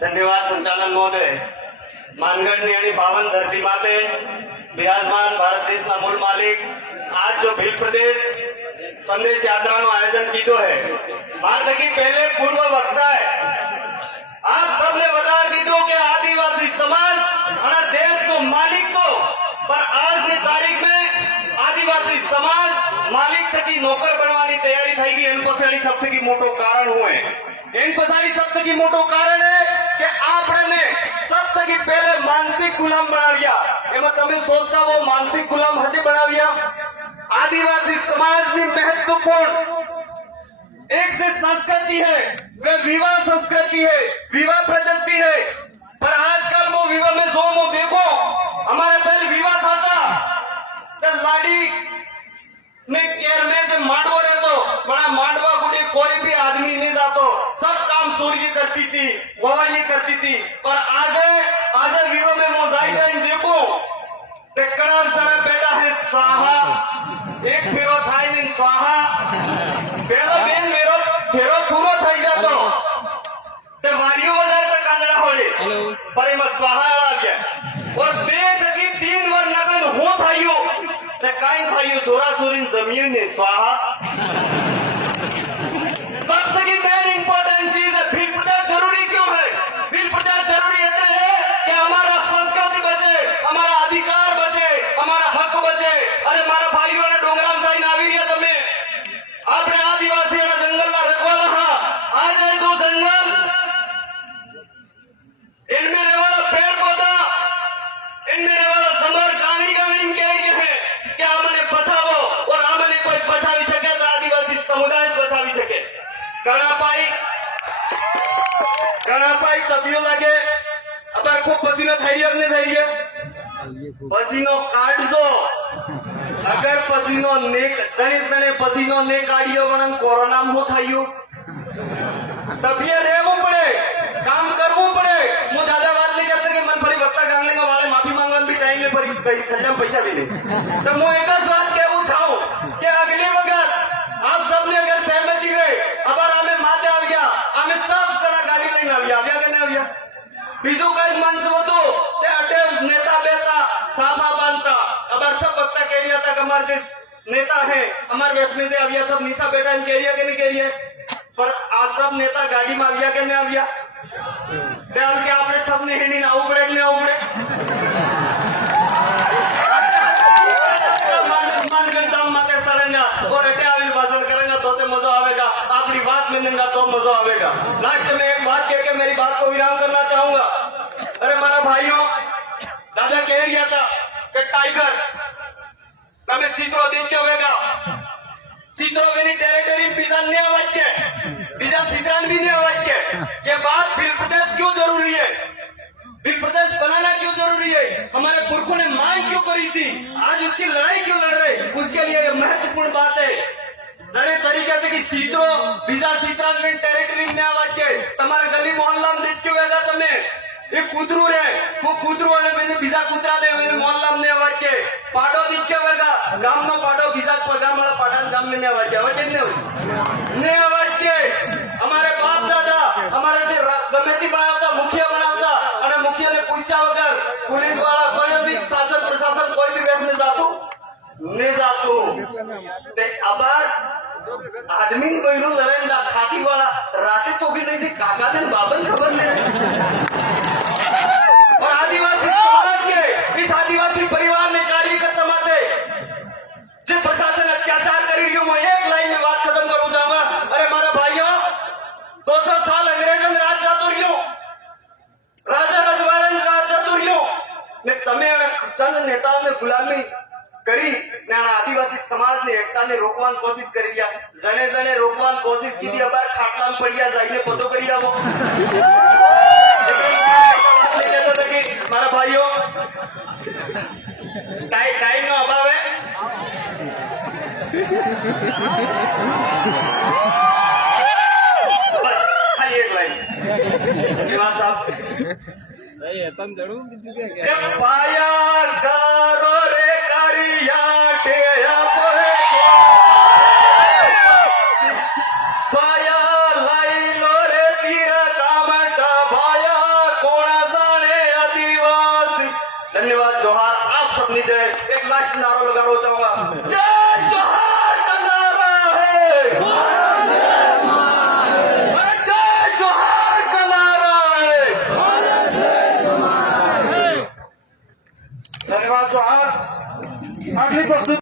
धन्यवाद संचालन महोदय. मानगढ़नी आणि पावन धरती माते विराजमान भारत देशना मूल मालिक आज जो भील प्रदेश संदेश यात्रा નું આયોજન કીધું है मार की पहले पूर्व वक्ता है आप सबने बता दीधो कि आदिवासी समाज અને દેશનો માલિક તો પર આજની તારીખ में आदिवासी समाज मालिक थकी नौकर बनवानी तैयारी થઈ ગઈ. એન પછાડી સૌથી મોટો કારણ હોય એન પછાડી સૌથી મોટો કારણ है કે આપણે સૌથી પહેલે માનસિક ગુલામ બનાવ્યા. એમાં તમે સોચતા હો માનસિક ગુલામ હતે બનાવ્યા. आदिवासी समाज की महत्वपूर्ण एक से संस्कृति है वह विवाह संस्कृति है, विवाह पद्धति है. पर आजकल वो विवाह में जो मो देखो हमारे पहले विवाह था तो लाड़ी ने केर में जो मांडवा रहतो बड़ा मांडवा गुड़े कोई भी आदमी नहीं जातो. सब काम सूर्य करती थी, वह ये करती थी. पर आज विवाह में मो जाई देखो ते कड़ा जरा बेटा है स्वाहा एक फेरो थाय नहीं स्वाहा पेलो बेन मेरो फेरो पूरो થઈ જતો તે વારીઓ બજાર તક કાંદડા હોલે પર એમાં સ્વાહા આવ્યા और બે થકી 3 વાર નગર હું થાયો તે કાઈ થાયો સોરાસુરીન જમીન ને स्वाहा सबसे मेन इंपॉर्टेंट चीज है बिल प्रचार जरूरी क्यों है. बिल प्रचार जरूरी इसलिए है कि हमारा संस्कृति बचे, हमारा अधिकार बचे, हमारा हक बचे. अरे मारा भाईओ ने डोंगराम થઈને આવી ગયા તમે આપણે આદિવાસીઓના જંગલના રખવાલા હા आज है तो जंगल इनमें रहने वाला पेड़ पौधा इनमें रहने वाला समर गाड़ी गाड़ी कह है कि हमने बचाओ और हमने कोई बचावी सके तो आदिवासी समुदाय बचावी सके. गणापाई तबियो लगे अब खूब पसीनो થઈ ગયો ને થઈ ગયો पसीनो काढजो. अगर पसीनो ने जने पसीनो ने काढियो वणन कोरोना में थायो तबिये રહેવું પડે, काम करવું પડે. હું ज्यादा बात नहीं करता कि मन फरी वक्ता गांगने का वाले माफी मांगन भी टाइम में फरी खजाम पैसा देने तो मैं एक बात कहूं चाहूं कि अगली वक्त आप सबने अगर सहमति हुए अगर हमें माते आ गया हमें सब जना गाड़ी लेने आ गया के नहीं आ गया बीजू कई मन से तो ते अटे नेता बेता साफा बांधता अगर सब वक्ता कह रहा था कि हमारे देश नेता है हमारे वेश में दे आविया सब निशा बेटा इन कह रहा के नहीं कह रही है. पर आज सब नेता गाड़ी में आविया के नहीं आविया डाल के आपने सबने हिंडी ना उपड़े नहीं उपड़े माते सड़ेगा और अटे आवी भाषण करेगा तो मजा आवेगा. अपनी बात मिलेगा तो मजा आवेगा. लास्ट में एक बात कह के मेरी बात को विराम करना चाहूंगा. अरे हमारा भाइयों दादा कह रहा था कि टाइगर તમે સીત્રો દેખ્યો હોવેગા સીત્રો વેની ટેરિટરી બીજા ને અવાજ કે બીજા સીत्रान भी ने अवाज के ये बात बिल प्रदेश क्यों जरूरी है, बिल प्रदेश बनाना क्यों जरूरी है, हमारे पुरखों ने मांग क्यों करी थी, आज उसकी लड़ाई क्यों लड़ रहे, उसके लिए ये महत्वपूर्ण बात है. जड़े तरीके से कि सीत्रो बीजा સીत्रान वेनी टेरिटरी ने अवाज के તમારા ગલી મોહલ્લામાં દેખ્યો હોવેગા તમે एक कूतरू रे वो कूतरू અને મેને બીજા કૂતરા ને મેને મોહલ્લામાં ને અવાજ કે પાડો દેખ્યો હોવેગા ગામનો પાડો બીજા ગામવાળા પાડાના ગામ में ने अवाज के अवाज ने अवाज के हमारे बाप दादा हमारे जे गमेती बनावता मुखिया बनावता અને મુખિયા ને પૂછ્યા વગર पुलिस वाला कोई भी शासन प्रशासन कोई भी वेश में जातो ने जातो ते अबार आदमी बहिरो लड़ेंदा खाटी वाला राते तो भी नहीं थी काका ने बाबा खबर नहीं रही. और आदिवासी समाज के इस आदिवासी परिवार ने कार्यकर्ता माते जो प्रशासन अत्याचार करी रही हूं एक लाइन में बात खत्म करूं जाऊंगा. अरे हमारा भाइयों 200 साल अंग्रेजों ने राज जातो रह्यो राजा रजवाड़ा ने राज जातो रह्यो ने तमे चंद नेताओं ने गुलामी करी ने आदिवासी समाज ने एकता ने रोकवान कोशिश करी दिया. जने जने रोकवान कोशिश की थी अबार खाटलाम पड़िया जाइए पतो करी आवो मारा भाइयों टाइम नो अभाव है बस खाली एक लाइन धन्यवाद साहब. पाया गारो रे करिया टेया पाया लाई लो रे तीर कामटा भाया सबनी जय एक लास्ट नारा लगाना चाहूंगा। जय जोहार का नारा है, अरे जय जोहार का नारा है। धन्यवाद जोहार। अगली प्रस्तुति